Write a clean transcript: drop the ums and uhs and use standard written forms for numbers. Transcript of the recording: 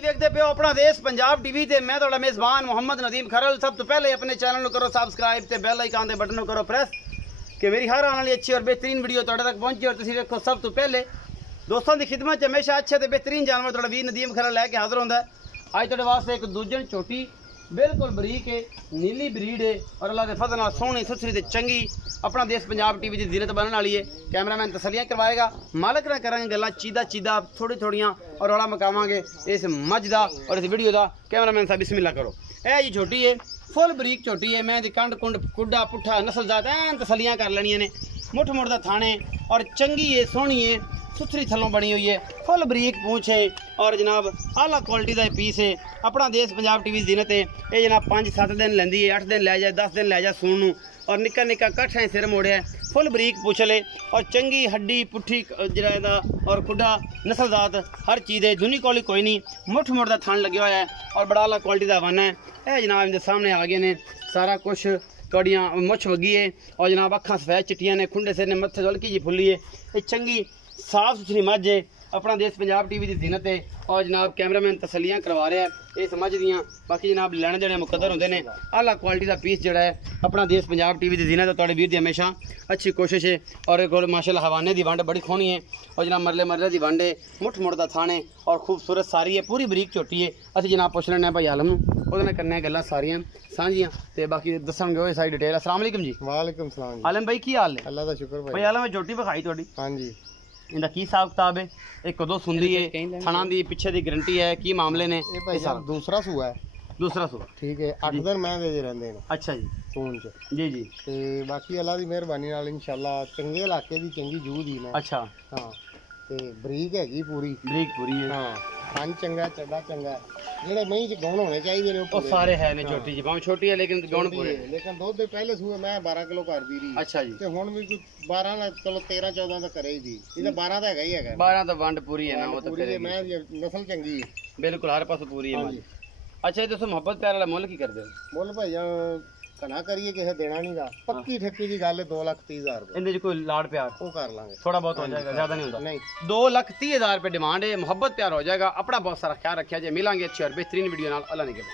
ਤੁਸੀਂ ਵੇਖਦੇ ਪਿਓ ਆਪਣਾ ਦੇਸ਼ ਪੰਜਾਬ ਟੀਵੀ ਤੇ ਮੈਂ ਤੁਹਾਡਾ ਮੇਜ਼ਬਾਨ ਮੁਹੰਮਦ ਨਦੀਮ ਖਰਲ। ਸਭ ਤੋਂ ਪਹਿਲੇ ਆਪਣੇ ਚੈਨਲ ਨੂੰ ਕਰੋ ਸਬਸਕ੍ਰਾइब ਤੇ ਬੈਲ ਆਈਕਨ ਦੇ ਬਟਨ ਨੂੰ ਕਰੋ ਪ੍ਰੈਸ ਕਿ ਮੇਰੀ ਹਰ ਆਉਣ ਵਾਲੀ ਅੱਛੀ और बेहतरीन वीडियो ਤੁਹਾਡੇ ਤੱਕ ਪਹੁੰਚੇ। और ਤੁਸੀਂ ਵੇਖੋ ਸਭ ਤੋਂ ਪਹਿਲੇ ਦੋਸਤਾਂ ਦੀ ਖਿਦਮਤ 'ਚ ਹਮੇਸ਼ਾ ਅੱਛੇ ਤੇ बेहतरीन ਜਾਨਵਰ ਤੁਹਾਡਾ ਵੀਰ ਨਦੀਮ ਖਰਲ ਲੈ ਕੇ ਹਾਜ਼ਰ ਹੁੰਦਾ है। ਅੱਜ ਤੁਹਾਡੇ ਵਾਸਤੇ ਇੱਕ ਦੂਜਣ ਝੋਟੀ बिल्कुल बरीक है, नीली ब्रीड है और अल्लाह के फजल नाल सोहनी सुथरी ते चंगी अपना देश पंजाब टीवी की जीनत बनने वाली है। कैमरामैन तसलियां करवाएगा, मालक ना करांगे गल्लां चीदा चीदा थोड़ी थोड़ियां और रौला मकावांगे इस मझ दा और इस वीडियो दा। कैमरामैन साहब बिस्मिल्लाह करो। ए जी छोटी है, फुल बरीक छोटी है। मैं कंड कुंड कुड्डा पुट्ठा नस्लजात ऐन तसलियां कर लेनियां ने। मुठ मुठ दा थाने और चंगी है, सोहनी है, सुथरी थलों बनी हुई है, फुल बरीक पूछ है और जनाब आला क्वालिटी का पीस है। अपना देश पंजाब टीवी जीनत है। ये जनाब 5-7 दिन लेंदी है, 8 दिन लै जाए, 10 दिन लै जाए सून नूं। और निक्का निक्का कट्ठ है, सिर मोड़िया है, फुल बरीक पूछल है और चंगी हड्डी पुट्ठी जरा और खुडा नस्लजात हर चीज़ है। दुनी कौली कोई नहीं, मुठ मुठ का थान लगे हुआ है और बड़ा आला क्वालिटी का वन है। यह जनाब इनके सामने आ गए ने सारा कुछ। कौड़ियाँ मुछ वगी है और जनाब अखा सफेद चिट्टियां ने, खुंडे सिर ने, मत्थे हल्की जी फुली है। ये चंगी साफ सुथरी मझ है। अपना देश पंजाब टीवी की जीनत है और जनाब कैमरामैन तसलियां करवा रहा है इस मझ दियाँ। बाकी जनाब लैने देने मुकद्दर होंगे ने। आला क्वालिटी का पीस जोड़ा है अपना देश पंजाब टीवी की जीनत है। तुहाडे वीर दी हमेशा अच्छी कोशिश है और कोल माशाल्लाह हवाने की वंड बड़ी खोनी है और जनाब मरले मरले की वंड है, मुठ मुठ का थाने और खूबसूरत सारी है, पूरी बरीक झोटी है। असीं जनाब पुछ लैने भाई आलम ਉਹਦੇ करने गल्लां सारियां सांझियां ते बाकी दसणगे ओए सारी डिटेल। अस्सलाम वालेकुम जी। वालेकुम सलाम जी। आलम भाई की हाल है? अल्लाह दा शुक्र भाई। भाई आलम मैं झोटी विखाई तुहाडी। हां जी। इंदा की हिसाब किताब है? एक कदों सुंदी है, थणा दी पिछे दी गारंटी है, की मामले ने? ये भाई साहब दूसरा सूआ है। दूसरा सूआ ठीक है। 8 दिन मैं दे रहंदे ने। अच्छा जी। सून च जी जी। ते बाकी अल्लाह दी मेहरबानी नाल इंशाल्लाह चंगे इलाके दी चंगी जूह दी मैं। अच्छा हां ते बरीक हैगी पूरी। बरीक पूरी है। हां खान चंगा, चड्डा चंगा, जेड़े मई च गौण होने चाहिए ने वो सारे है ने। छोटी जी भाਵੇਂ छोटी है लेकिन गौण पूरे। लेकिन दूध दे पहले सूए मैं 12 किलो कर दी रही। अच्छा जी। ते हुन भी कोई 12 ना चलो 13-14 तक करे ही थी। ये 12 दा हैगा ही हैगा। 12 तो वंड पूरी है ना, वो तो पूरी है। मैं नस्ल चंगी है बिल्कुल, हर पास पूरी है। अच्छा ये दोस्तों मोहब्बत प्यार वाला मुल की कर दे? मुल भाई कना करिए किसे देना नहीं गा, पक्की ठेकी दी गल है 2,30,000 रुपए। इनदे कोई लाड़ प्यार वो कर लांगे, थोड़ा बहुत हो जाएगा, ज्यादा नहीं होता। नहीं 2,30,000 रुपए डिमांड है, मोहब्बत प्यार हो जाएगा। अपना बहुत सारा ख्याल रखा जाए। मिलांगे अच्छी और बेहतरीन वीडियो नाल। अल्लाह ने